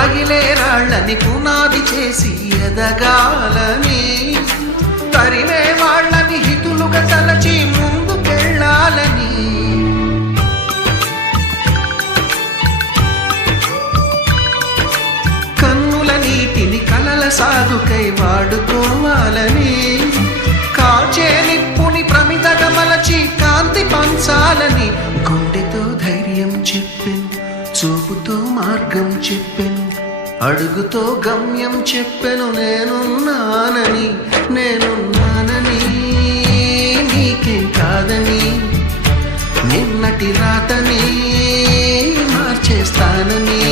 తగిలే రాళ్ళని పునాది చేసి ఎదగాలని, తరిమే వాళ్ళని హితులుగా తలచి ముందుకెళ్ళాలని, కన్నుల నీటిని కలల సాగుకై వాడుకోవాలని, కాచే నిప్పుని ప్రమిదగా మలచి కాంతి పంచాలని, గుండెతో ధైర్యం చెప్పెను, చూపుతో మార్గం చెప్పెను, అడుగుతో గమ్యం చెప్పెను, నేనున్నానని నీకేం కాదని, నిన్నటి రాతని మార్చేస్తానని.